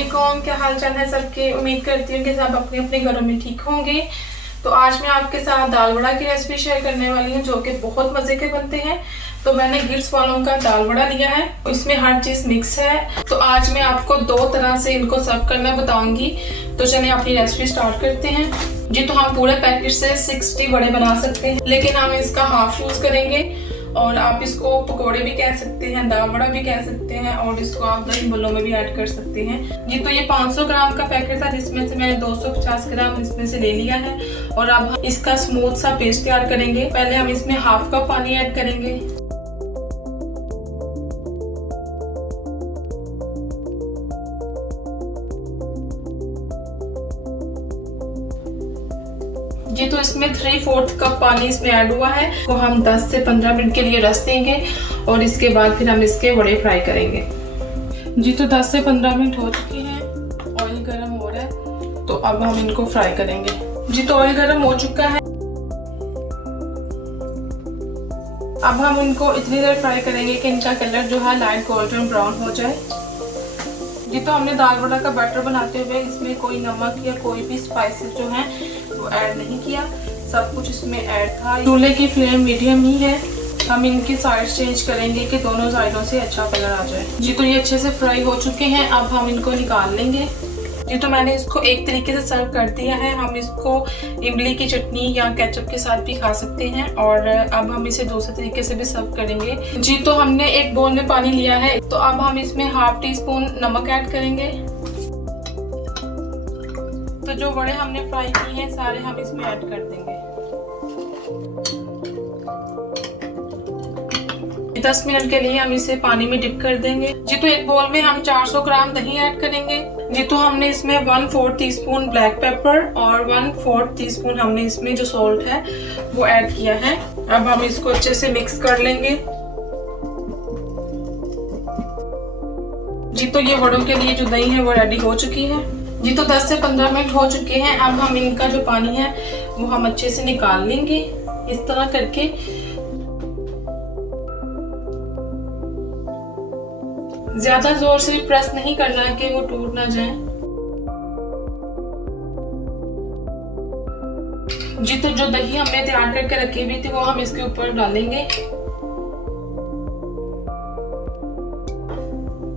अस्सलामुअलैकुम, क्या हाल चाल है सबके। उम्मीद करती हूँ कि सब अपने अपने घरों में ठीक होंगे। तो आज मैं आपके साथ दाल वड़ा की रेसिपी शेयर करने वाली हूँ, जो कि बहुत मज़े के बनते हैं। तो मैंने गिट्स वालों का दाल वड़ा लिया है, इसमें हर चीज़ मिक्स है। तो आज मैं आपको दो तरह से इनको सर्व करना बताऊंगी। तो चलिए अपनी रेसिपी स्टार्ट करते हैं जी। तो हम पूरे पैकेट से 60 वड़े बना सकते हैं, लेकिन हम इसका हाफ यूज़ करेंगे। और आप इसको पकोड़े भी कह सकते हैं, दाल वड़ा भी कह सकते हैं, और इसको आप दही बल्लों में भी ऐड कर सकते हैं जी। तो ये 500 ग्राम का पैकेट था, जिसमें से मैंने 250 ग्राम इसमें से ले लिया है। और अब हम इसका स्मूथ सा पेस्ट तैयार करेंगे। पहले हम इसमें हाफ कप पानी ऐड करेंगे जी। तो इसमें 3/4 कप पानी इसमें ऐड हुआ है। तो हम 10 से 15 मिनट के लिए रख देंगे और इसके बाद फिर हम इसके वड़े फ्राई करेंगे जी। तो 10 से 15 मिनट हो चुके हैं, ऑयल गर्म हो रहा है। तो अब हम इनको फ्राई करेंगे जी। तो ऑयल गर्म हो चुका है, अब हम इनको इतनी देर फ्राई करेंगे कि इनका कलर जो है लाइट गोल्डन ब्राउन हो जाए जी। तो हमने दाल वड़ा का बैटर बनाते हुए इसमें कोई नमक या कोई भी स्पाइसेस जो हैं वो ऐड नहीं किया, सब कुछ इसमें ऐड था। चूल्हे की फ्लेम मीडियम ही है। हम इनकी साइड्स चेंज करेंगे कि दोनों साइडों से अच्छा कलर आ जाए जी। तो ये अच्छे से फ्राई हो चुके हैं, अब हम इनको निकाल लेंगे जी। तो मैंने इसको एक तरीके से सर्व कर दिया है। हम इसको इमली की चटनी या केचप के साथ भी खा सकते हैं, और अब हम इसे दूसरे तरीके से भी सर्व करेंगे जी। तो हमने एक बोल में पानी लिया है, तो अब हम इसमें हाफ टी स्पून नमक ऐड करेंगे। तो जो वड़े हमने फ्राई किए हैं सारे हम इसमें ऐड कर देंगे। 10 मिनट के लिए हम इसे पानी में डिप कर देंगे जी। तो एक बोल में हम 400 ग्राम दही ऐड करेंगे जी। तो हमने इसमें 1/4 टीस्पून ब्लैक पेपर और 1/4 टीस्पून हमने इसमें जो सॉल्ट है वो ऐड किया है। अब हम इसको अच्छे से मिक्स कर लेंगे जी। तो ये वड़ों के लिए जो दही है वो रेडी हो चुकी है जी। तो 10 से 15 मिनट हो चुके हैं। अब हम इनका जो पानी है वो हम अच्छे से निकाल लेंगे इस तरह करके। ज्यादा जोर से प्रेस नहीं करना है कि वो टूट ना जाए जी। तो जो दही हमने तैयार करके रखी हुई थी वो हम इसके ऊपर डालेंगे।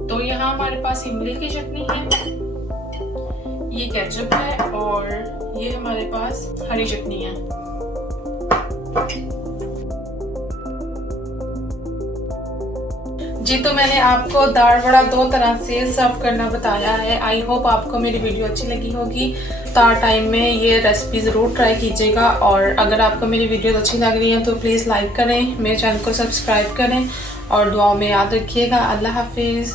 तो यहाँ हमारे पास इमली की चटनी है, ये केचप है, और ये हमारे पास हरी चटनी है जी। तो मैंने आपको दाल वड़ा दो तरह से सर्व करना बताया है। आई होप आपको मेरी वीडियो अच्छी लगी होगी। इफ्तार टाइम में ये रेसिपी ज़रूर ट्राई कीजिएगा, और अगर आपको मेरी वीडियो अच्छी लग रही है तो प्लीज़ लाइक करें, मेरे चैनल को सब्सक्राइब करें, और दुआओं में याद रखिएगा। अल्लाह हाफिज़।